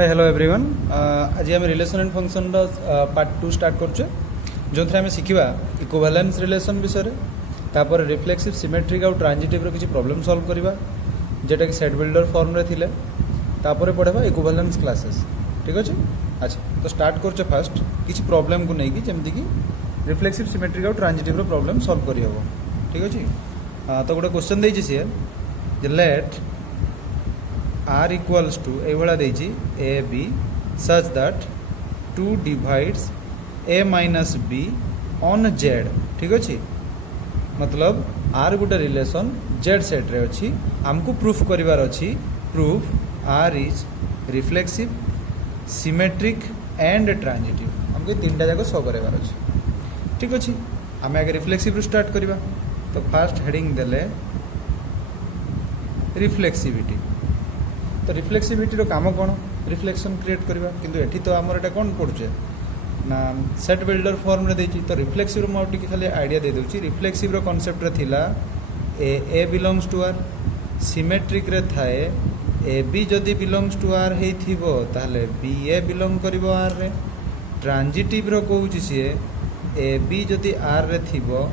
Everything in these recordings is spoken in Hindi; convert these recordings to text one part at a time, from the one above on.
हेलो एवरीवन आज आम relation and function part 2 start करछे जो आम शिखा इक्विवेलेंस रिलेशन विषय तापर रिफ्लेक्सिव सिमेट्रिक आउ ट्रांजिटिव रो किछि प्रॉब्लम सॉल्व करबा जेटा कि सेट बिल्डर फॉर्म रे थिले तापर पढ़ा इक्विवेलेंस क्लासेस ठीक अच्छे। अच्छा तो स्टार्ट करछे फास्ट किछि प्रॉब्लम को नहीं कि जेमति कि रिफ्लेक्सिव सिमेट्रिक आउ ट्रांजिटिव रो प्रॉब्लम सॉल्व करि हबो ठीक अच्छे। तो गोटे क्वेश्चन देछि से let R equals to A B such that 2 divides a minus b on z ठीक अच्छे। मतलब R गोटे रिलेशन z सेट रे अच्छी आमको प्रूफ करिवार अच्छी proof R is reflexive symmetric and transitive आमको तीनटा जाक शो करार अच्छी ठीक अच्छे। आम आगे रिफ्लेक्सिव रू स्टार्ट करवा तो फास्ट हेडिंग देले रिफ्लेक्सिविटी तो रिफ्लेक्सिविटी रो काम कौन रिफ्लेक्शन क्रिएट करवा किंतु एठी तो आमर एटा कौन पड़ुचे ना सेट बिल्डर फॉर्म रे देछि तो रिफ्लेक्सिव रो मोटी खाली आइडिया दे दोछि रिफ्लेक्सिव रो कांसेप्ट रे थिला ए बिलोंग्स टू आर सिमेट्रिक रे थाए ए बी जदी बिलोंग्स टू आर हे थिबो ताहले बी ए बिलोंग करिवो आर रे ट्रांजिटिव रो कहूछि से ए बी जदी आर रे थिबो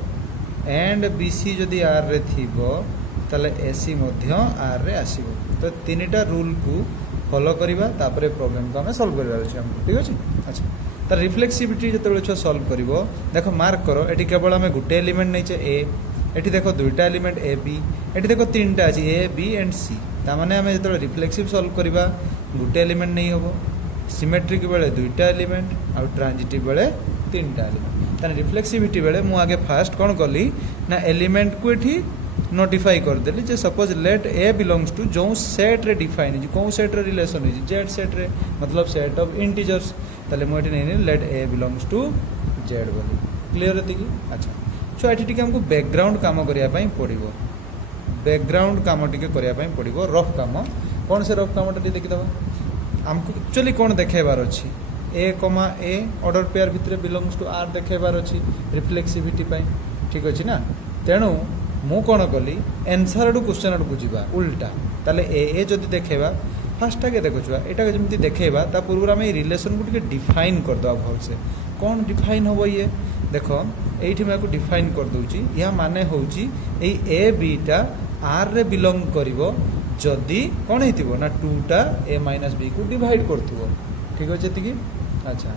एंड बी सी जदी आर रे थिबो ताले ए सी मध्य आर रे आसीबो तो तीनटा रूल को फॉलो करवा तापर प्रॉब्लम को आम सॉल्व करवार अच्छे हमको ठीक अच्छे। अच्छा तार रिफ्लेक्सिविटी जो छुआ सॉल्व कर देख मार्क करो ये केवल आम गोटे एलिमेंट नहीं ए एटी देख दुईटा एलिमेंट ए बी एटी देख तीनटा अच्छी ए बी एंड सी ताने आम जो रिफ्लेक्सिव सॉल्व करवा गोटे एलिमेंट नहीं हम सिमेट्रिक बेले दुईटा एलिमेंट आउ ट्रांजिटिव बेले तीनटा एलिमेंट ताने रिफ्लेक्सिविटी बेले मु आगे फास्ट कौन कली ना एलिमेंट को ये नोटिफाई करदेली जे suppose let A belongs to जो सेट रे डिफाइन है कौन सेट रे रिलेशन है जेड सेट रे मतलब सेट ऑफ इंटीजर्स ताले मुझे नहीं let A belongs to Z बोली क्लियर है कि। अच्छा सो ये हमको बैकग्राउंड काम करने पड़ो बैकग्राउंड काम टे करने पड़ो रफ काम कौन से रफ काम देखीदबा आमको एक्चुअली कौन देखेबार अच्छी ए कमा ए ऑर्डर पेयर भितर बिलोंग्स टू आर देखेबार अच्छी रिफ्लेक्सिविटी ठीक अच्छे ना तेणु मु कौन कली एनसर आड़ू क्वेश्चन आड़ू जा उल्टा ताले ए जदि देखेबा फास्ट आगे देखुआ यहाँ जमी देखेबा ता पूर्व आम रिलेसन को डिफाइन करदे भल से कौन डिफाइन हम ये देख ये मैं डिफाइन करदे या माने हूँ ए बीटा आर रे बिलोंग करिवो जदि कौन हो ना टूटा ए माइनस बी को डिवाइड कर ठीक अच्छे कि। अच्छा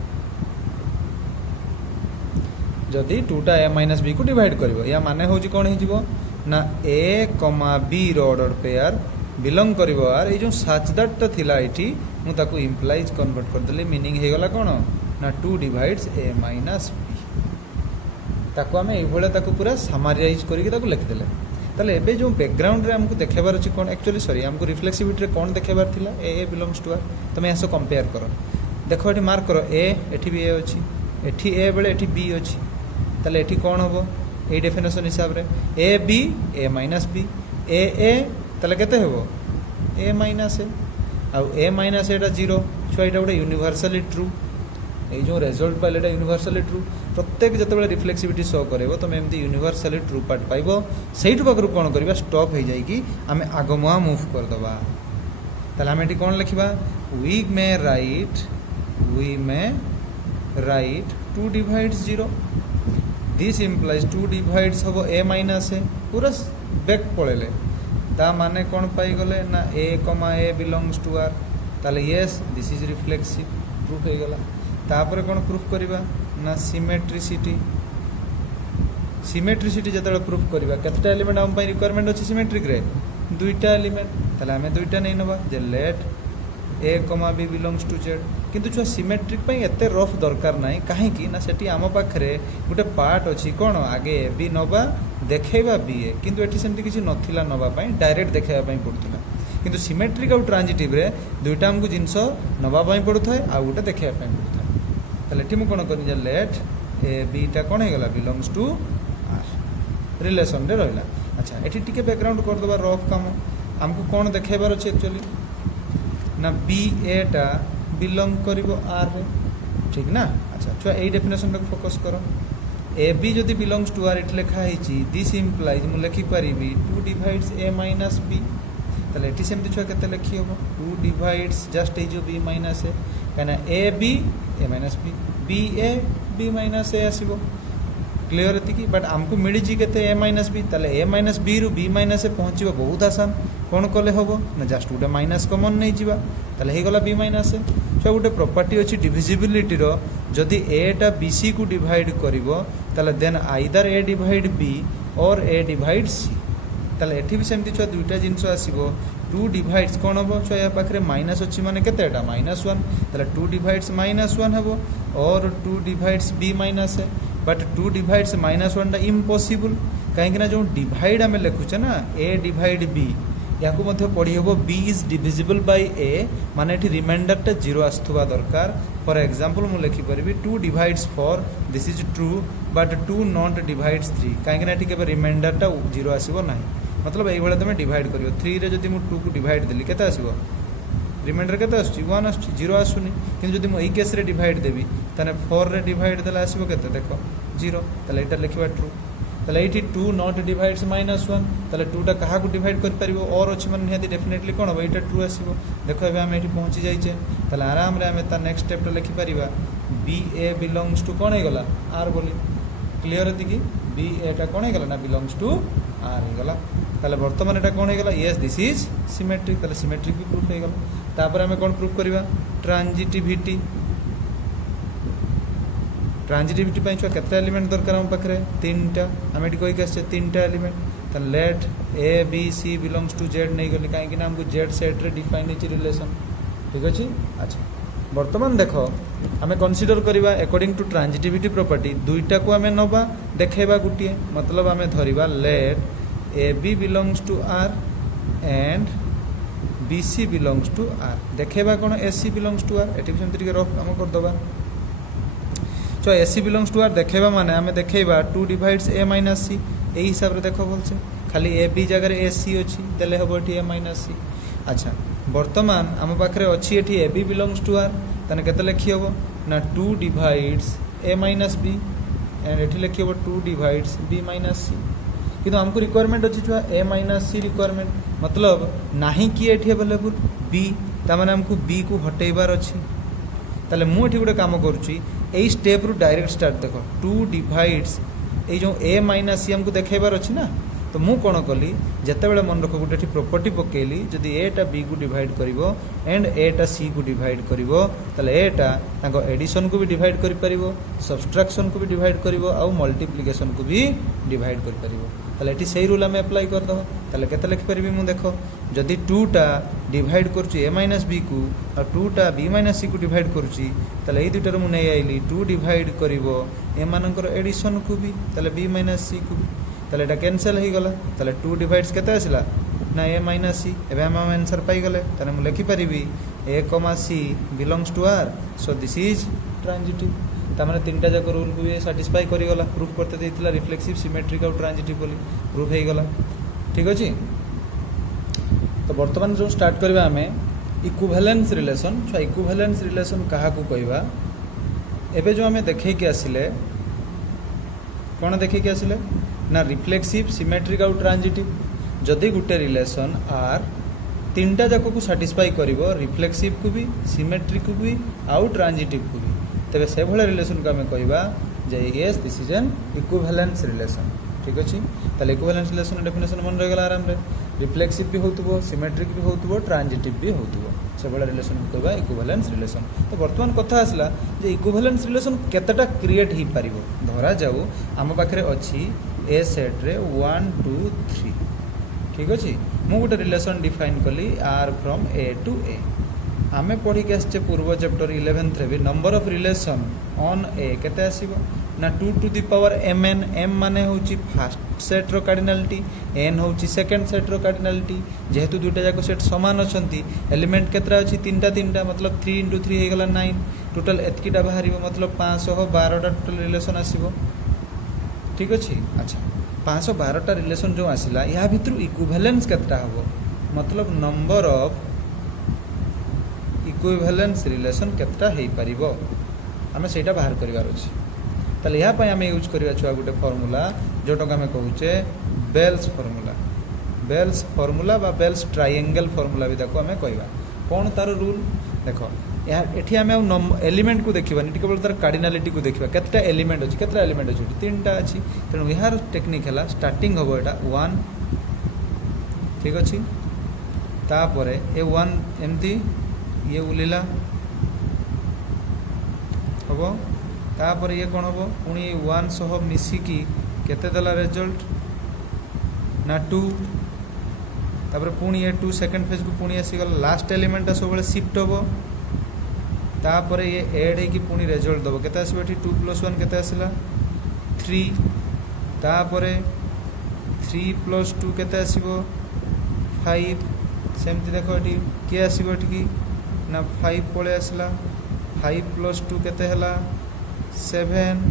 जदि टूटा ए माइनस बी को डिवाइड कर या माने हूँ कौन हो ना ए कमा बी रो ऑर्डर पेयर बिलोंग करिवो आर ये जो सच दैट थिला एठी मु ताको इम्प्लाइज कन्वर्ट कर देली मीनिंग हे गला कौन ना 2 डिवाइड्स ए माइनस बी ताको आमे ए भले ताको पूरा समराइज करके ताको लिख देले ताले एबे जो बैकग्राउंड रे हमको देखेबार अछि कोन एक्चुअली सॉरी हमको रिफ्लेक्सिविटी रे कोन देखेबार थिला ए बिलोंग्स टू आर तमे ऐसो कंपेयर करो देखो एठी मार्क करो ए एठी भी ए अछि एठी ए बेले एठी बी अछि ताले एठी कोन होबो ए डेफिनेशन हिसाब रे A B A minus B A ताले केते हेबो ए माइनस ए आ ए माइनस एटा 0 छुआ एटा गोटे यूनिवर्सली ट्रू ये जो रिजल्ट पाइले एटा यूनिवर्सली ट्रू प्रत्येक जतबेले रिफ्लेक्सिविटी शो करेबो तुम एमती यूनिवर्सली ट्रू पार्ट पाइबो सेइठ पाखरु कोन करबा स्टॉप हो जाई कि आमे आगमुआ मूव कर दबा ताले आमे एटी कोन लिखबा we may write 2 divides 0 this implies 2 divides हम ए माइनस ए पूरा बैक पड़ेले ता माने कौन पाई गले ना ए कमा ए बिलोंग्स टू आर ताले yes this is reflexive proof हो गला तापर कौन प्रूफ करबा ना सिमेट्रिसिटी जतले प्रूफ करबा केतटा एलिमेंट हम पई रिक्वायरमेंट अछि सिमेट्रिक रे दुईटा एलिमेंट ताले हमें दुईटा नै नबा जे late A comma B belongs to Z किंतु छुआ सिमेट्रिक पई एते रफ दरकार नाही काहेकि ना सेठी आम पाखरे गोटे पार्ट अछि कोन आगे ए बी नबा देखेबा बी ए किंतु एठी सेमति किछि नथिला नबा पई डायरेक्ट देखेबा पई पड़तला किंतु सिमेट्रिक और ट्रांजिटिव रे दुईटा हमकु जिंस नबा पई पड़ुथाय आ गोटे देखेबा पई पड़ुथाय ताले एठी मु कोन करि जे लेट ए बी टा कोन हे गला बिलोंग्स टू आर रिलेशन रे रहला। अच्छा एठी टिके बैकग्राउंड कर दबा रफ काम हमकु कोन देखेबार अछि एक्चुअली ना बी ए टा बिलोंग करिवो आर रे ठीक ना। अच्छा छुआ ए डेफिनेशन को फोकस करो ए बी जदि बिलोंग्स टू आर इट लिखा है दिस इम्प्लाइज मु लिखि पारिबी 2 डिवाइड्स ए माइनस बी ताले एटी सेमती छुआ केते लिखि हबो 2 डिवाइड्स जस्ट ए जो b माइनस ए कहना A B A minus B B A B minus A आसीबो क्लियर एतिकी बट आमको मिली जी केते ए माइनस बी ताले ए माइनस बी रु बी माइनस ए पहुँचवा बहुत आसान कौन कले हम ना जस्ट गोटे माइनस कमन नहीं जावा ताले हे गला बी माइनस ए छुआ गोटे प्रॉपर्टी अच्छी डिविजिबिलिटी रो जदि एटा बी सी को डिवाइड करिवो ताले देन आइदर ए डिवाइड बी और ए डिवाइड सी ताले एठी भी सेमती छुआ दुईटा जिनस आसीबो 2 डिवाइड्स कौन हम छुआ या पाखरे माइनस अच्छी माने केतेटा -1 ताले 2 डिवाइड्स -1 हबो और 2 divides B minus A but 2 divides -1 impossible कहीं जो डिवाइड आम लिखुचे ना ए डिवाइड बी या पढ़ी हम बी इज डिविजिबल बाय ए माने रिमाइंडरटा 0 आसुवा दरकार फॉर एग्जांपल मु लिखिपर 2 divides 4 this is true but 2 not divides 3 कहीं रिमाइंडरटा 0 आसो ना मतलब ये तुम डिवाइड कर 3 रे जदि 2 को डिवाइड देली केते आसो रिमाइंडर केते आसुची 1 आसुची 0 आसुनी किंतु जदि मु केस रे डिवाइड देबी ताने 4 रे डिवाइड देला आसो केते देखो 0 ताले एटा लिखिबा ट्रू ताले एठी 2 नॉट डिवाइड्स -1 ताले 2 टा कहा को डिवाइड कर परिबो और अछि मन निहाती डेफिनेटली कोन हो एटा ट्रू आसीबो देखो एबे हम एठी पहुंची जाइछे ताले आराम रे हम ता नेक्स्ट स्टेप टा लिखि परिबा बी ए बिलोंग्स टू कोन हे गला आर बोली क्लियर है कि बी एटा कोन हे गला ना बिलोंग्स टू आर हे गला ताले वर्तमान एटा कोन हे गला यस दिस इज सिमेट्रिक ताले सिमेट्रिक भी प्रूफ हे गला तापर हम कोन प्रूफ करबा ट्रांजिटिविटी ट्रांजिटिविटी छुआ केते एलिमेंट दरकार हम पाखरे 3टा आम ये कहीकि आसे 3टा एलिमेंट तो let A B C belongs to Z नहीं गली कहीं हमको जेड सेट रे डिफाइन होची रिलेशन ठीक अच्छे अच्छा वर्तमान देख आम कनसीडर करवा अकॉर्डिंग टू ट्रांजिटिविटी प्रॉपर्टी दुईटा को आम नवा देखा गोटे मतलब आम धरवा let A B belongs to R and B C belongs to R देखा कौन A C belongs to R ये सेमती रफ आम करदे तो A C belongs to R देखा माने आम देखा 2 डिवाइड्स ए माइनस सी यही हिसाब से देख भलसे खाली ए बी जगह ए सी अच्छी देले हम ये ए माइनस सी अच्छा वर्तमान आम पाखे अच्छी ये A B belongs to R ताने केते लिखि हम ना 2 divides A minus B and ये लिखि हम 2 डिवाइड्स बी माइनस सी किंतु हमको रिक्वायरमेंट अच्छी छुआ ए माइनस सी रिक्वायरमेंट मतलब नहीं कि ये अवेलेबल बी ताने हमको बी को हटेबार अच्छी ताले मु एठी गोटे काम करुच्ची यही स्टेप रु डायरेक्ट स्टार्ट देख 2 डिवाइड्स ये जो ए माइनस सी हमको देखाइबार अच्छी ना तो मु कौन कली जिते बड़े मन रख गोटे प्रॉपर्टी पकेली जदि एटा बी को डिवाइड करिवो एंड एटा सी को डिवाइड करिवो ताले एटा ताको एडिशन को भी डिवाइड करि परिवो सब्सट्रैक्शन को भी डिवाइड करिवो आउ मल्टीप्लिकेशन को भी डिवाइड करि परिवो ताले एटी सही रूल आम अप्लाई कर दो ताले केते लिखि परिबी मु देखो जदि 2 टा डिवाइड करूची ए माइनस बी को और 2 टा बी माइनस सी को डिवाइड करूची ताले ए दुटार मु नै आइली 2 डिवाइड करिवो ए मानकर एडिशन को भी ताले बी माइनस सी को भी ताले एटा कैंसिल हो गला ताले 2 डिवाइड्स केते आसला ना ए माइनस सी एबे हम आंसर पाई गले ताले मु लिखि परिबी A comma C belongs to R so this is transitive तामाने 3टा जाक रूल को भी सैटिस्फाई करी गला प्रूफ करते देइतिला रिफ्लेक्सिव सिमेट्रिक और ट्रांजिटिव बोली प्रूफ हे गला ठीक अछि तो वर्तमान जो स्टार्ट करबा हमें इक्विवेलेंस रिलेशन छा इक्विवेलेंस रिलेशन कहा को कहबा एबे जो हमें देखे के आसिले कोन देखे के आसिले ना रिफ्लेक्सिव सिमेट्रिक और ट्रांजिटिव जदि गोटे रिलेशन आर 3टा जाक को सैटिस्फाई करिवो रिफ्लेक्सिव को भी सिमेट्रिक को भी आउ ट्रांजिटिव को भी तेरे से भाई रिलेशन को आम कहवा जे yes this is an equivalence relation ठीक अच्छे ताले इक्विवेलेंस रिलेशन डेफिनेशन मन रहीगला आराम रे रिफ्लेक्सिव भी होतुबो सिमेट्रिक भी होतुबो ट्रांजिटिव भी होतुबो से भाई रिलेशन को कहवा इक्विवेलेंस रिलेशन तो वर्तमान कथा आसला जे इक्विवेलेंस रिलेशन केतेटा क्रिएट हो पारिबो धरा जाऊ आम पाखरे अछि ए सेट रे 1 2 3 ठीक अच्छे मु गोटे रिलेशन डिफाइन कली R from A to A आमे पढ़ी के आसचे पूर्व चैप्टर 11th रे भी number of relation on A केते आसीबो ना 2 to the power mn m माने होची फर्स्ट सेट रो कार्डिनलिटी n होची सेकंड सेट रो कार्डिनलिटी जेहेतु दुटा जाको सेट समान अछंती एलिमेंट केतरा अछि 3टा मतलब 3 * 3 हे गला 9 टोटल एतकीटा बाहरिबो मतलब 512 टा टोटल रिलेशन आसीबो ठीक अछि अच्छा 512 टा रिलेशन जो आसिला या भितर इक्विवेलेंस केतरा हबो मतलब नंबर ऑफ इक्विवेलेंस रिलेशन केतटा हे परिबो हमें सेटा बाहर करिवार अछि ताले या पय हमें यूज करिवा छुआ गोटे फार्मूला जोटा हमें कहूचे बेल्स फार्मूला बेल्स फॉर्मूला बा बेल्स ट्रायंगल फॉर्मूला भी ताको आमे कहबा कौन तार रूल देख एठी आमे एलिमेंट को देखिबानी केवल तार कार्डिनालिटी को देखिबा केतटा एलिमेंट अछि केतटा एलिमेंट अछि तीनटा अछि तेणु यार टेक्निक हला स्टार्टिंग होबो एटा 1 ठीक अछि तापरे ए 1 एमती ये उलिला हबो तापर ये कौन हम पुणी 1 सह मिसिकी केते देला रिजल्ट ना 2 तापर पुणी ये 2 सेकंड फेज को पुणी आसी गला लास्ट एलिमेंट सब बेले शिफ्ट होबो तापर ये ऐड है कि पुणी रिजल्ट दबो केते आसीबो एठी 2 + 1 केते आसीला 3 तापर 3 + 2 केते आसीबो 5 सेमती देखो एठी के आसीबो एठी की ना 5 पळे आसीला 5 + 2 केते हला 7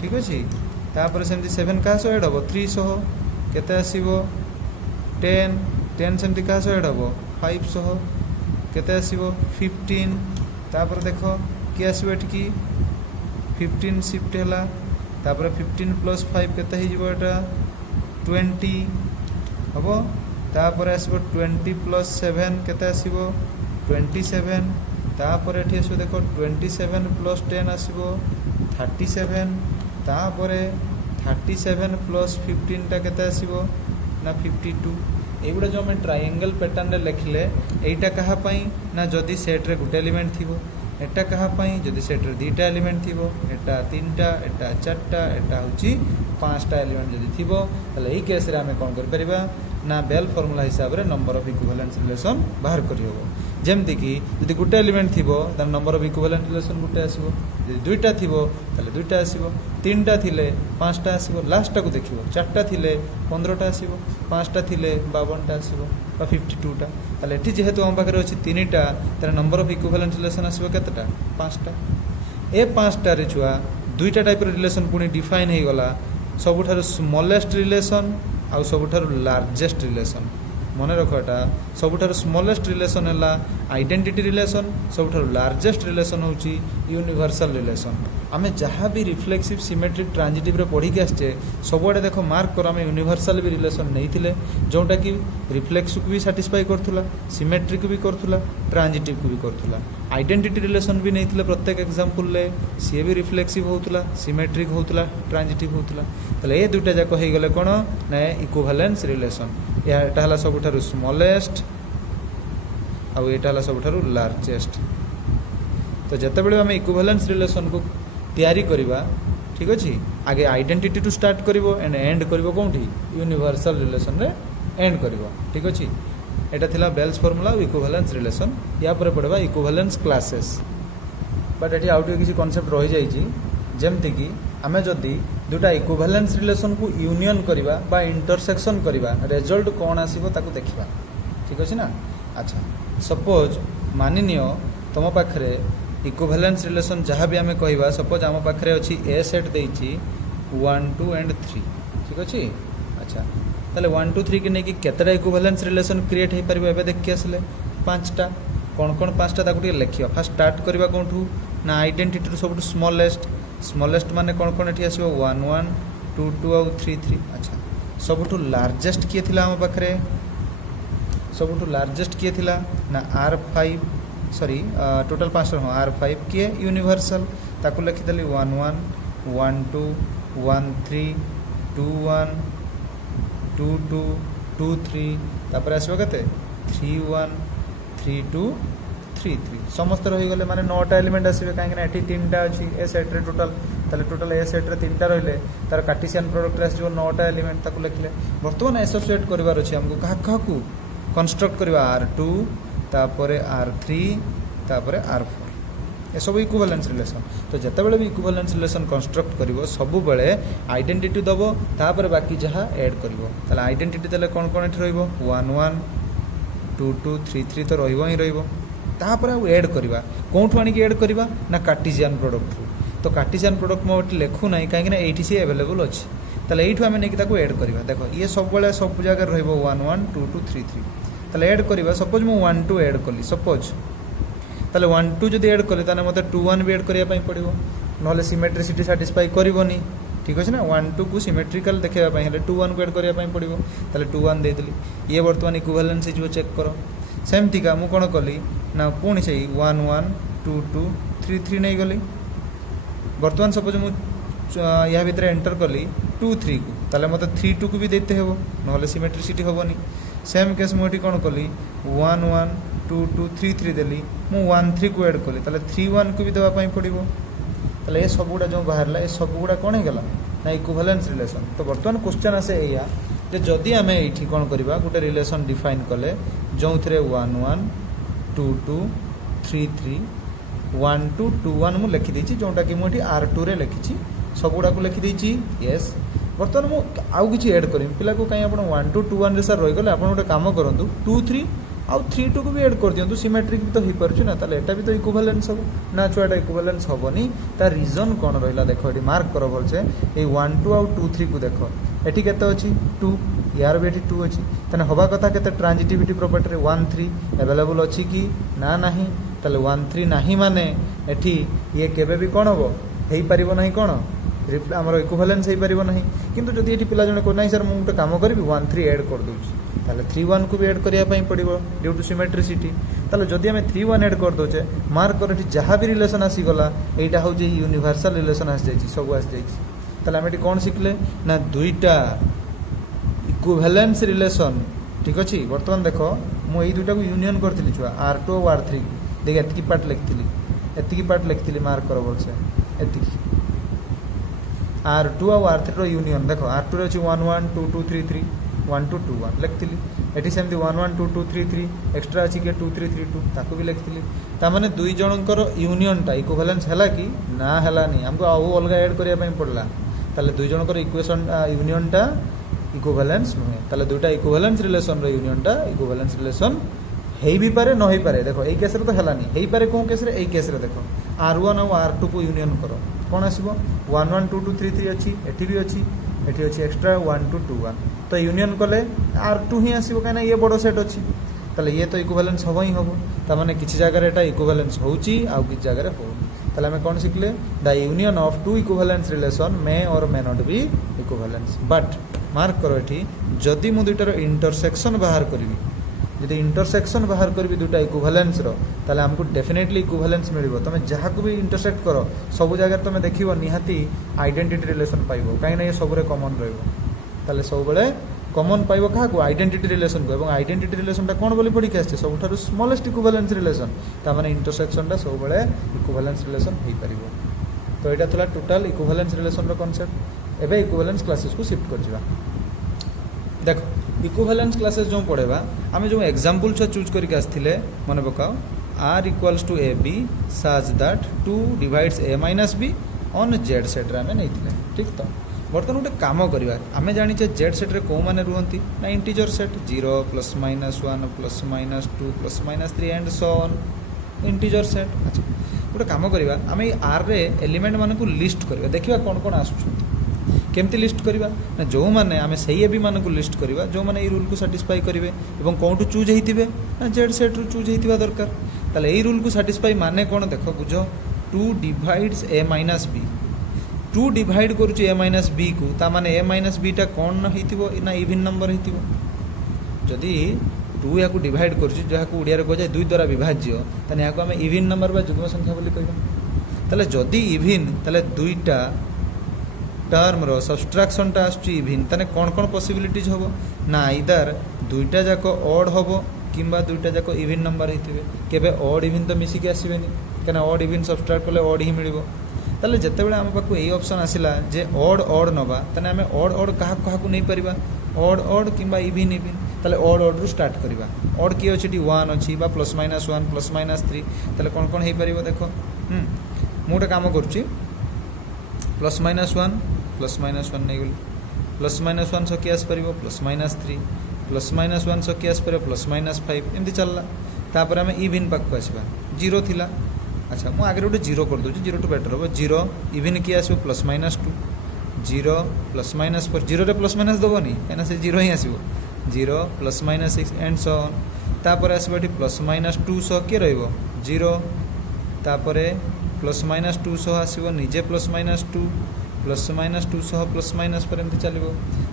ठीक अछि तापर सेमती 7 का सो ऐड होबो 3 सह केते आसीबो 10 10 सेमती का सो ऐड होबो 5 सह केते आसीबो 15 तापर देखो के आसीबो एठी की 15 शिफ्ट हला तापर 15 + 5 केते हि जिवो एटा 20 हबो तापर आसीबो 20 + 7 केते आसीबो 27 तापर एठी आसीबो देखो 27 + 10 आसीबो 37 तापर 37 + 15 टा केते आसीबो ना 52 एगुडा जो हम ट्रायंगल पैटर्न रे लिखले एटा कहा पई ना जदी सेट रे गुटे एलिमेंट थिबो एटा कहा पई जदी सेट रे दुटा एलिमेंट थिबो एटा तीनटा एटा चारटा एटा होची पांचटा एलिमेंट जदी थिबो तले एई केस रे हमें कोन कर परिबा ना बेल फार्मूला हिसाब रे नंबर ऑफ इक्विवेलेंस रिलेशन बाहर करि होबो जेमति कि जदी गुटे एलिमेंट थिबो त नंबर ऑफ इक्विवेलेंट रिलेशन गुटे आसीबो जदी दुटा थिबो तले दुटा आसीबो तीनटा थिले पांचटा आसीबो लास्ट को देखिबो चारटा थिले 15टा आसीबो पांचटा थिले 52टा आसीबो बा 52टा तले एठी जेहेतु हम पाखरे अछि तीनटा तर नंबर ऑफ इक्विवेलेंट रिलेशन आसीबो केतटा पांचटा ए पांचटा रे छुआ दुईटा टाइप रे रिलेशन पुनी डिफाइन हे गला सबुठार स्मॉलेस्ट रिलेशन आउ सबुठार लार्जेस्ट रिलेशन मन रखटा सबुठार स्मॉलेस्ट रिलेशन है आइडेंटिटी रिलेशन सबुठार लार्जेस्ट रिलेशन होची यूनिवर्सल रिलेशन आमे जहाँ भी रिफ्लेक्सिव सिमेट्रिक ट्रांजिटिव रे पढ़ी के आछे सबुआडे देखो मार्क कर आमे यूनिवर्सल भी रिलेशन नहीं थिले जोटा कि रिफ्लेक्सिव को भी सैटिस्फाई करथुला सिमेट्रिक भी करथुला ट्रांजिटिव को भी करथुला आइडेंटिटी रिलेशन भी नहीं थिले प्रत्येक एग्जांपल ले सी भी रिफ्लेक्सिव होतुला सिमेट्रिक होतुला ट्रांजिटिव होतुला तले ए दुटा जाको हे गले कोन ना इक्विवेलेंस रिलेशन या एटा हला सबुठार स्मॉलेस्ट आउ एटा हला सबुठार लार्जेस्ट तो जते बेले हम इक्विवेलेंस रिलेशन को तैयारी करिबा ठीक अछि आगे आइडेंटिटी टू स्टार्ट करिवो एंड एंड करिवो कोंठी यूनिवर्सल रिलेशन रे एंड करिवो ठीक अछि एटा थिला बेल्स फार्मूला इक्विवेलेंस रिलेशन या पर पड़बा इक्विवेलेंस क्लासेस बट एठी आउट किसी कांसेप्ट रहि जाई छी जेमति कि आमे जदी दुटा इक्विवेलेंस रिलेशन को यूनियन करिबा बा इंटरसेक्शन करिबा रिजल्ट कोन आसीबो ताकू देखिबा ठीक अछि ना अच्छा सपोज मानिनियो तम पाखरे इक्विवेलेंस रिलेशन जहाँ भी आम कहवा सपोज आम पाखे अच्छी ए सेट देती 1 2 एंड 3 ठीक अच्छे अच्छा ताले 1 2 3 के नहीं केतटा इक्विवेलेंस रिलेशन क्रिएट हो पार एवं देखिए आसले पांचटा कौन कौन पांचटा ताको लिखिया फास्ट स्टार्ट करवा कौटू ना आइडेंटिटी सब स्मॉलेस्ट माने कौन कौन ये आसो 1 1 2 2 और 3 3 अच्छा सबुठू लार्जेस्ट किए थिला आम पाखे सबुठू लार्जेस्ट किए थिला ना R5 सॉरी टोटल 5 हाँ R5 किए यूनिवर्सल ताको लिखिदेली 1 1 1 2 1 3 2 1 2 2 2 3 तापर आसबो केते 3 1 3 2 3 3 समस्त रही गले माने 9टा एलिमेंट आसीबे काहे एठी 3टा अछि ए सेट रे टोटल ए सेट रे 3टा रहिले तार कार्टेशियन प्रोडक्ट रे जो 9टा एलिमेंट ताको लिखले वर्तमान एसोसिएट करबार अछि हमको कहा को कंस्ट्रक्ट करबा R2 तापरे R3 तापरे R4 ये सब इक्विवेलेंस रिलेशन तो जते बेले भी इक्विवेलेंस रिलेशन कंस्ट्रक्ट करिवो सब बेले आइडेंटिटी दबो तापरे बाकी जहा ऐड करिवो ताले आइडेंटिटी तले कोन कोन एठी रहइबो 1 1 2 2 3 3 तो रहइबो ही रहइबो तापरे आ ऐड करबा कोठु आनी के ऐड करबा ना कार्टेशियन प्रोडक्ट तो कार्टेशियन प्रोडक्ट मो लेखु नाही काहे ना एठी से अवेलेबल अछि ताले एठु हमें नेकी ताको ऐड करबा देखो ये सब बेले सब जगह रहइबो 1 1 2 2 3 3 ताले ऐड करबा सपोज मु 1 2 ऐड कली सपोज ताले 1 2 जदी ऐड कले ताने मते 2 1 भी ऐड करिया पई पड़िबो नहले सिमेट्रिसिटी सैटिस्फाई करबोनी ठीक अच्छे ना 1 2 को सिमेट्रिकल देखापी हेल्ले 2 1 को एड करने पड़ो ताले 2 1 देदेली ये बर्तमान इक्विवेलेंस हो चेक कर सेमतिका मु कौन कली ना पुणी से 1 1 2 2 3 3 नहीं गली बर्तमान सपोज मुझे या भितर एंटर कली 2 3 को ताले मत 3 2 को भी देते हे ना सिमेट्रिसिटी हेनी सेम केस मुझे कौन कली 1 1 2 2 3 3 देली मु 1 3 को एड कली ताले 3 1 को भी देवाई पड़ो ताले ये सबुड़ा जो बाहर ये सबुड़ा कौन होगा ना इक्विवेलेंस रिलेशन तो बर्तमान क्वेश्चन आसे या जे जदि आम ये कौन करवा गोटे रिलेशन डिफाइन कले जो थे 1 1 2 2 3 3 1 2 2 1 मुझे लिखिदी जोटा कि मुझे R2 रे लिखी सबुड़ा को लिखिदी येस बर्तमान मुझे आउ कि एड करी पिला को कहीं आप 1 2 2 1 सर रहीगले आप गोटे कम करूँ 2 3 आउ 3 2 को भी एड कर दिंतु सिमेट्रिक भी तो हो पार्छ ना ताले एटा भी तो इक्विवेलेंस हम ना छुआटा इक्विवेलेंस हेनी तार रीजन कौन रहा देख ये मार्क कर भलसे ये 1 2 आउ 2 3 को देख एटी केते अच्छी 2 यार भी ये 2 अच्छी तेना हवा कथा के ट्रांजिटिविटी प्रॉपर्टी 1 3 अवेलेबल अच्छी कि ना नहीं ताले 1 3 नहीं माने एठी ये केबे भी कौन हम हो पार ना कौन आमर इक्विवेलेंस हो पार ना किंतु जदि ये पिला जने को नहीं सर मुझे गोटे कम करी 1 3 एड कर दूँ ताले 3 1 को भी एड करने पड़ो ड्यू टू सिमेट्रिसिटी ताले जदि आम 3 1 एड कर दोचे मार्क कर जहाँ भी रिलेशन आसीगला यहाँ हूँ यूनिवर्सल रिलेशन आस जाइए सब आस जाइए आम ये कौन शिखले ना दुईटा इक्विवेलेंस रिलेशन ठीक अच्छे बर्तमान देख मुझे दुईटा को यूनियन करी छुआ R2 और R3 को देख एति पार्ट लिखी एति पार्ट लिखी मार्क कर भलसे एति R2 और R3 यूनियन देख R2 अच्छी 1 1 2 2 3 3 1 2 2 1 लिखी एटी सेमती 1 1 2 2 3 3 एक्सट्रा अच्छी कि 2 3 3 2 ताको भी लिखी ताने दुई जनकर यूनियनटा इक्विवेलेंस है कि ना है हमको आउ अलग एड करने पड़ला ताले दुई जनकर इक्वेशन यूनियनटा इक्विवेलेंस नुहे ताले दुईटा इक्विवेलेंस रिलेशन रो यूनियनटा इक्विवेलेंस रिलेशन हो भी पारे न हो पारे देखो यही केस तो है हो पारे कौन केस यही केस देखो R1 और R2 को यूनियन कर कौन आसो 1 1 2 2 3 3 अच्छी एटी भी अच्छी एटी अच्छी एक्सट्रा 1 2 2 1 तो यूनियन कले R2 ही आसो कहीं ये बड़ सेट अच्छी ताले ये तो इक्विवेलेंस हम ही हम ताने किसी जगह एटा इक्विवेलेंस होउची आउ किसी जगह हो ताले आम कौन शिखले the union of two equivalence relation may और may not be equivalence but mark करो ये जदि मु दुईटार इंटरसेक्शन बाहर करी जब इंटरसेक्शन बाहर करी दुईटा इक्विवेलेंस ताले हमको डेफिनेटली इक्विवेलेंस मिलिबो तुम जहाँ को भी इंटरसेक्ट कर सब जगह तुम देखियो निहाती आइडेंटिटी रिलेशन पाइबो कहीं ये सबरे कॉमन रहिबो ताले सब बेले कॉमन पाइबो क्या को आइडेंटिटी रिलेशन को एवं आइडेंटिटी रिलेशनटा कौन बोली पढ़ी आसছে सबुठारु स्मॉलेस्ट इक्विवेलेंस रिलेशन तामाने इंटरसेक्शनटा सब बेले इक्विवेलेंस रिलेशन हो पारिबो तो यहाँ था टोटाल इक्विवेलेंस रिलेशन कॉन्सेप्ट एबे इक्विवेलेंस क्लासेस को शिफ्ट कर जिबा देखो इक्विवेलेंस क्लासेस जो पढ़ेबा आमे जो एग्जांपल छ चूज करके आस्थिले मन पकाओ R equals to AB such that 2 divides A minus B on Z set रे आमे नैथिले ठीक तो बर्तमान गोटे कम करवा आम जाचे जेड सेट्रे कौ मैंने रुहति ना integer set 0 plus minus 1 plus minus 2 plus minus 3 and so on integer set अच्छा गोटे कम करवा आम आर रे एलिमेंट मान को लिस्ट करवा देखा कौन कौन आसुच्च लिस्ट करवा ना जो मैंने आम से ए बी मान को लिस्ट करवा जो मैंने ये रूल को साटिस्फाई करेंगे और कौटू चूज होते ना जेड सेट्रु चूज होता दरकार ताले यही रूल को साटिस्फाई माने कौन देख बुझ 2 divides A minus B 2 divide करुच्च A minus B को ताने ए माइनस बीटा कौन हो ना इविन नंबर हो जदि 2 या डिवाइड करुच्च जहाँ को ओडिया कह जाए 2 द्वारा विभाज्य ताने यहाँ आम इविन नंबर बा जुग्म संख्या बोली कहबा ताले जदि इविन ताले दुईटा टर्म रो सब्सट्रैक्शनटा आसुची इविन ताने कौन कौन पॉसिबिलिटीज हम ना आइदर दुईटा जाक ऑड हम किंबा दुईटा जाक इविन नंबर होते केबे ऑड इविन तो मिसिकी आसबेनी कहीं ऑड इविन सब्सट्रैक्ट कले ऑड ही मिलिबो ताले जेतेबेले आम पाखु यही ऑप्शन आसिला जे ऑड ऑड नबा ताने आमे ऑड ऑड क्या नहीं पारिबा ऑड ऑड किंबा इविन इविन ताले ऑड ऑड रु स्टार्ट करिबा ऑड की अछि 1 अछि बा प्लस माइनस 1 प्लस माइनस 3 ताले कौन कौन हो पारिबो देखो मु गोटे काम करुच्ची प्लस माइनस 1 नहीं गली प्लस माइनस 1 सकी आस पारिबो प्लस माइनस 3 प्लस माइनस 1 सकी आस पारिबो प्लस माइनस 5 एमती चलला तापर आमे इविन पाक आसबा 0 थिला अच्छा मुझे आगे गोटे 0 कर दूँ 0 टू बेटर हम 0 इविन किए आसो प्लस माइनस 2 0 प्लस माइनस 4 0 रे प्लस माइनस दबनी कहीं से 0 ही आसो 0 plus minus 6 and so on तापर आसो ये प्लस माइनस 2 सह किए रहिबो 0 तापर प्लस माइनस 2 सह आसो निजे प्लस माइनस 2 प्लस माइनस 2 सह प्लस माइनस पर एमती चलो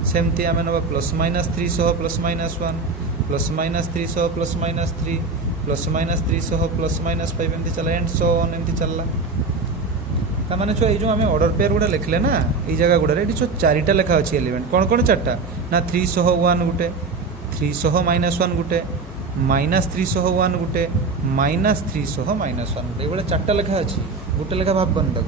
सेमती आम ना प्लस माइनस 3 सह प्लस माइनस 1 प्लस माइनस 3 सह प्लस माइनस 3 प्लस माइनस 3 सह प्लस माइनस 5 एमती चला एंड सो ऑन एमती चलला ताने छुआ ये आम ऑर्डर पेयर गुड़ा लिखले ना ये जगह गुड़ा ये छो चारिटा लेखा अच्छी एलिमेंट कौन कौन चार्टा ना 3 सह 1 गुटे 3 सह -1 गुटे -3 सह 1 गुटे -3 सह -1 गुटे ये चार्टा लेखा अच्छी गोटे लेखा भावन तक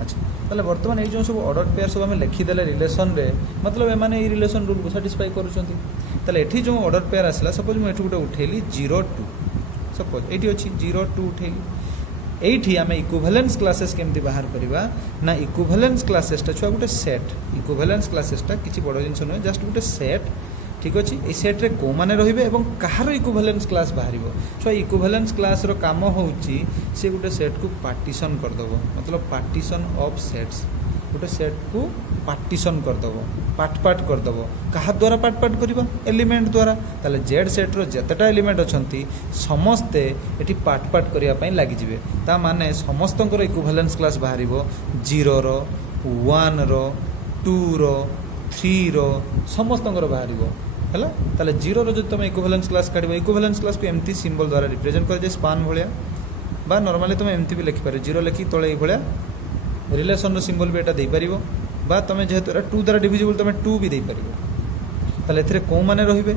अच्छा ताले बर्तमान ये जो सब ऑर्डर पेयर सब आम लिखिदेले रिलेशन रे मतलब एमाने ये रिलेशन रूल को साटिस्फाई करूछंती ताले एठी जो ऑर्डर पेयर आसला सपोज मैं एठी गोटे उठेली 0 2 सपोज एठी अछि 0 2 उठेली एठी आम इक्विवेलेंस क्लासेस केमती बाहर करबा ना इक्विवेलेंस क्लासेस टा छुआ गोटे सेट इक्विवेलेंस क्लासेस टा किछि बड़ जिंस न जस्ट गोटे सेट ठीक अच्छे ये सेट्रे को मैंने रे और कହାର इक्विवेलेंस क्लास बाहर छुआ इक्विवेलेंस क्लास रो काम होउची से गोटे सेट को पार्टीशन करदेव मतलब पार्टीशन ऑफ सेट्स गोटे सेट को पार्टीशन करदेव पार्ट करदेव क्या द्वारा पार्ट करवा एलिमेंट द्वारा ताले जेड सेट्र जितेटा एलिमेंट अच्छा समस्ते ये पार्ट करने लगिजे ता माने समस्त इक्विवेलेंस क्लास बाहर 0 रो 1 रो 2 रो 3 रो समस्त बाहर है ताले 0 रो जो तुम इक्विवेलेंस क्लास काढ़ इक्विवेलेंस क्लास को एमती सिंबल द्वारा रिप्रेजेंट कर स्पान भाया बा नॉर्मली तुम एमती भी लिखिपार 0 लिखी तले ये रिलेशन सिंबल भी यहाँ देपर बा तुम जेहेतु 2 द्वारा डिविजिबल तुम 2 भी देपर ताले एथिरे को माने रहिबे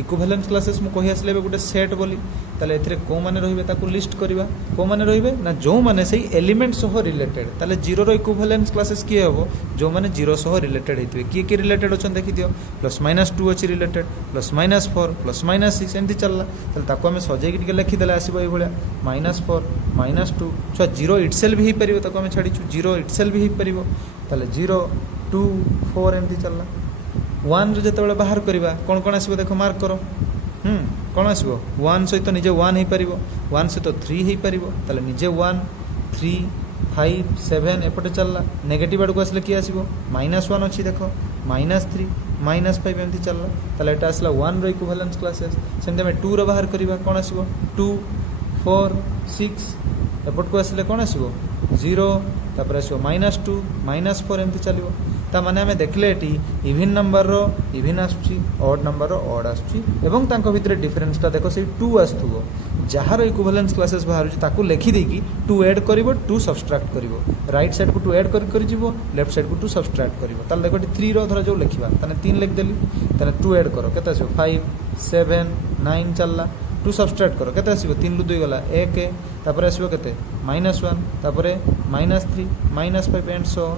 इक्विवेलेंस क्लासेस मु कहि आसले गोटे सेट बोली ताले एथिरे को माने रहिबे ताकू लिस्ट करबा को माने रहिबे ना जो माने सही एलिमेंट सह रिलेटेड ताले 0 रो इक्विवेलेंस क्लासेस किए हबो जो माने 0 सह रिलेटेड हेतबे किए रिलेटेड अछन देखि दियो +-2 अछि रिलेटेड +-4 +-6 एमती चलला ताले ताकू हमें सजे के लिखि देला आसीबो ए भलिया -4 -2 छो 0 इटसेल्फ ही परिबो ताकू हमें छाडी छु 0 इटसेल्फ ही परिबो ताले 0 2 4 एमती चलला 1 रो जते बाहर करबा कोन कोन आसीबो देखो मार्क करो कौन आसो 1 सहित निजे 1 हो पार 1 सहित 3 हो पार ताले निजे 1 3 5 7 एपटे चलला नेगेटिव आड़ को आसले किए आसो -1 अच्छी देख -3 -5 एमती चलला ताले एटा आसला 1 रो इक्विवेलेंस क्लासेस सेमते में 2 रो बाहर करबा कोन आसो 2 4 6 एपट को आसले कोन आसो 0 तापर आसो -2 -4 एमती चलिबो ता माने हमें देखले एटी इवन नंबर रो इवन आसुची ऑड नंबर रो ऑड आसुची एवं तांको भितरे डिफरेंस ता देखो से 2 आस्थुबो जहार इक्विवेलेंस क्लासेस बाहर ताकू लिखि देकी 2 ऐड करिवो 2 सब्सट्रैक्ट करिवो राइट साइड को 2 ऐड कर जीवो लेफ्ट साइड को 2 सब्सट्रैक्ट करिवो ताले देखो 3 रो धर जो लिखिबा ताने 3 लिख देली ताने 2 ऐड करो केते आसो 5 7 9 चलला 2 सब्सट्रैक्ट करो केते आसो 3 रु 2 गला 1 तापर आसो केते -1 तापर -3 -5 एंड सो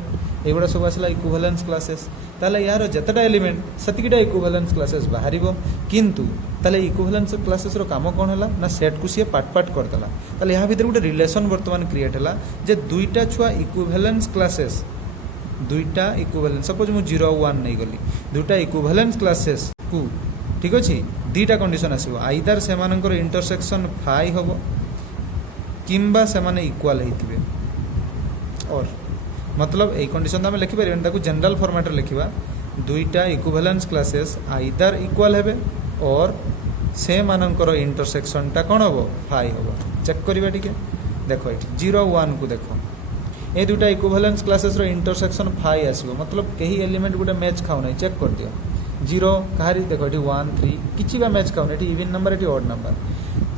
एगुड़ा सब आसला इक्विवेलेंस क्लासेस ताले यार जतटा एलिमेंट सतिकिटा इक्विवेलेंस क्लासेस बाहर किंतु ताले इक्विवेलेंस क्लासेस रो काम कौन है ना सेट को सी पार्ट करदेला ताले यहाँ भीतर गोटे रिलेशन बर्तमान क्रिएट है जे दुईटा छुआ इक्विवेलेंस क्लासेस दुईटा इक्विवेलेंस सपोज मु 0 1 नहीं गली दुईटा इक्विवेलेंस क्लासेस को ठीक अच्छे दीटा कंडीशन आसो आइदर से इंटरसेक्शन फाई हम किंबा से इक्वाल होते और मतलब यही कंडीशन तो आम लिखिपर जनरल फॉर्मेट लिखा दुईटा इक्विवेलेंस क्लासेस आइदर इक्वाल हेबे और से मानकर इंटरसेक्शन टा कौन हम फाई हम चेक करवा टी देख ये 0 1 को देख ये दुईटा इक्विवेलेंस क्लासेस रो इंटरसेक्शन फाई आसो मतलब कहीं एलिमेंट गोटे मैच खाऊ ना चेक कर दियो 0 कहारी देख ये 1 3 किसी का मैच खाऊ ये इवन नंबर ये ऑड नंबर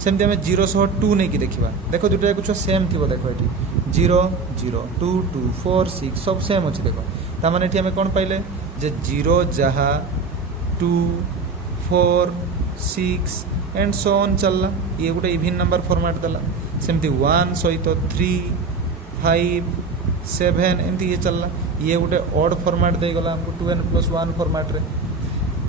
सेमती आम 0 सह 2 नहीं कि देखा देख दुटा कुछ सेम थी देख ये 0 0 2 2 4 6 सब सेम अच्छे देख ताने ये कौन पाइले जे 0 जहा 2 4 6 एंड सो ऑन चलला ये गोटे इवन नंबर फॉर्मेट देला सेमती 1 सहित 3 5 7 एमती ये चलला ये गोटे ऑड फॉर्मेट दे गला हमको 2n+1 फॉर्मेट रे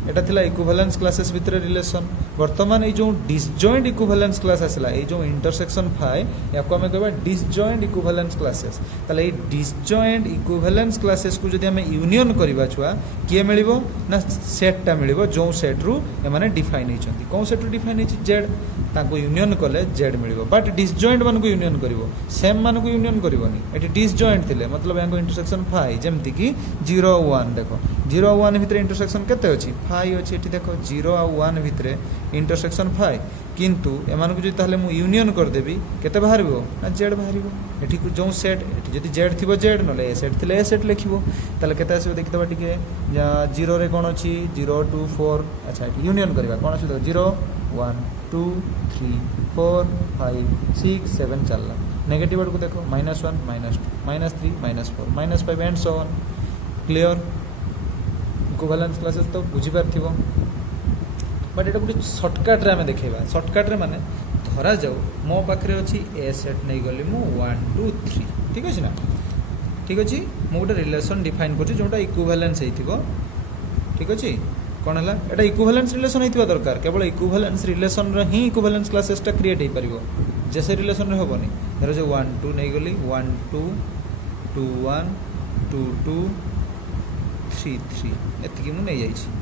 एटा थिला इक्विवेलेंस क्लासेस भितर रिलेशन वर्तमान ये जो डिसजॉइंट इक्विवेलेंस क्लास आसला ये जो इंटरसेक्शन फाई या को हमें कहबा डिसजॉइंट इक्विवेलेंस क्लासेस ताले ये डिसजॉइंट इक्विवेलेंस क्लासेस को जदि हमें यूनियन करबा छुआ किए मिलिबो ना सेटटा मिलिबो जो सेट रु ए माने डिफाइन होइछंती कोन सेट रु डिफाइन होइछि जेड ताको यूनियन कले जेड मिलिबो बट डिसजॉइंट मान को यूनियन करिवो सेम मान को यूनियन करिवोनी एटी डिसजॉइंट थिले मतलब याको इंटरसेक्शन फाई जेमति कि 0 1 देखो 0 1 भितर इंटरसेक्शन केते अछि फाई अछि एटी देखो 0 आ 1 भितर इंटरसेक्शन फाइ किंतु एमानकु जो ताहले मु यूनियन कर देबी केते बाहरिबो ना जेड बाहरिबो एठी जो सेट एठी जदि जेड थिबो जेड नले ए सेट थिले ए सेट लिखिबो ताहले केते आसीबो देखितबा टिके 0 रे कोन अछि 0 2 4 अच्छा एठी यूनियन करबा कोन अछि 0 1 2 3 4 5 6 7 चलला नेगेटिव वर्ड को देखो -1 -2 -3 -4 -5 and so on clear equivalence classes तो बुझी पारथिबो बट एटा गुटे शॉर्टकट रे हमें देखेबा शॉर्टकट रे माने धरा जाऊ मो पाखरे अछि ए सेट नै गली मु 1 2 3 ठीक अछि ना ठीक अछि मु गुटे रिलेशन डिफाइन करछि जोटा इक्विवेलेंस हेतिबो ठीक अछि कोन हला एटा इक्विवेलेंस रिलेशन हेतिबा दरकार केवल इक्विवेलेंस रिलेशन रे ही इक्विवेलेंस क्लासेस टा क्रिएट हे परिबो जैसे रिलेशन रे होबनी धरा जो 1 2 नै गली 1 2 2 1 2 2 3 3 एतिकी मु नै जाई छी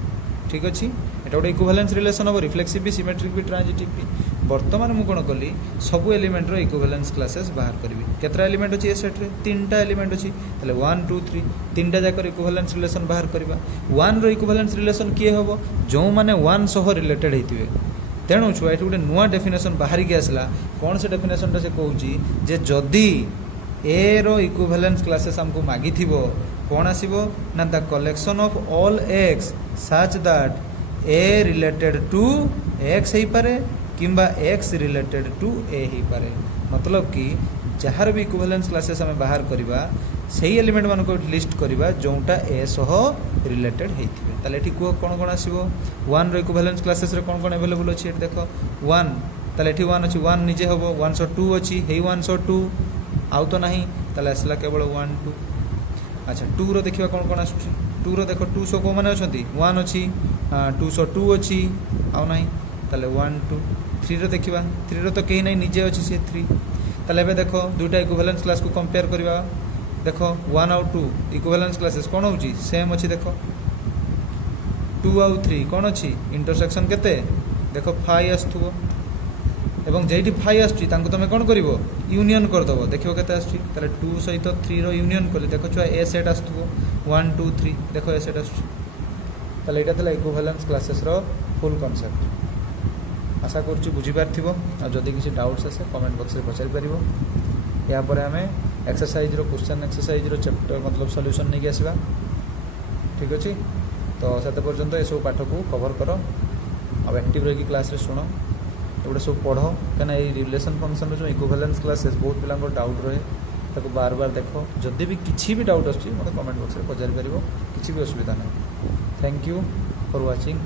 ठीक अछि एटा गोटे इक्विवेलेंस रिलेशन हो रिफ्लेक्सिव भी सिमेट्रिक भी ट्रांजिटिव भी वर्तमान मु कोन कली सब एलिमेंट रो इक्विवेलेंस क्लासेस बाहर करबी केतरा एलिमेंट अछि ए सेट रे तीनटा एलिमेंट अछि तले 1 2 3 तीनटा जाकर इक्विवेलेंस रिलेशन बाहर करबा 1 रो इक्विवेलेंस रिलेशन किए होबो जो माने 1 सह रिलेटेड हेतिबे तेणु छुआ एठी गोटे नुआ डेफिनेशन बाहर के आसला कोन से डेफिनेशन टा से कहूची जे जदी ए रो इक्विवेलेंस क्लासेस हमको मागी थिबो कोन आसीबो ना the collection of all X such that A related to X हे पारे किंबा एक्स रिलेटेड टू ए हे पारे मतलब कि जहार भी इक्विवेलेंस क्लासेस हमें बाहर करबा सही एलिमेंट मान को लिस्ट करबा जोटा ए सह रिलेटेड हेथिबे ताले एठी को कोन कोन आसीबो 1 रो इक्विवेलेंस क्लासेस रे कोन कोन अवेलेबल अछि एठी देखो 1 ताले एठी 1 अछि 1 निजे होबो 1 सो 2 अछि हे 1 सो 2 आउ तो नाही ताले असला केवल 1 2 अच्छा 2 रो देखिबा कोन कोन आसुछि 2 रो देखो 2 सो को माने अछंती 1 अछि 2 सो 2 अछि आउ नाही ताले 1 2 3 रो देखिबा 3 रो तो केही नाही निजे अछि से 3 ताले एबे देखो दुटा इक्विवेलेंस क्लास को कंपेयर करबा देखो 1 और 2 इक्विवेलेंस क्लासेस कोन होउची सेम अछि देखो 2 और 3 कोन अछि इंटरसेक्शन केते देखो 5 आस्थुबो एवं जेठी 5 आछी तांको तमे कोन करिवो यूनियन कर दबो देखियो केते आछी ताले 2 सहित 3 रो यूनियन करले देखो छुआ ए सेट आस्थुबो 1 2 3 देखो ए सेट आछी ताले एटा तले इक्विवेलेंस क्लासेस रो फुल कांसेप्ट आशा करछु बुझी पारथिबो आ जदी किसी डाउट्स आसे कमेंट बॉक्स रे पचारि परिबो या परे हमें एक्सरसाइज रो क्वेश्चन एक्सरसाइज रो चैप्टर मतलब सॉल्यूशन नै के आसीबा ठीक अछि तो सेते पर्यंत ए सब पाठ को कवर करो अब एक्टिव रही क्लास रे सुनो एगुड़ा सब पढ़ कहीं ये रिलेशन फंक्शन जो इक्विवेलेंस क्लासेस बहुत पिला डाउट रहे ताको बार बार देखो जदि भी किसी भी डाउट आछी मतलब कमेंट बॉक्स रे पचारि परिबो किसी भी असुविधा नहीं थैंक यू फॉर वाचिंग।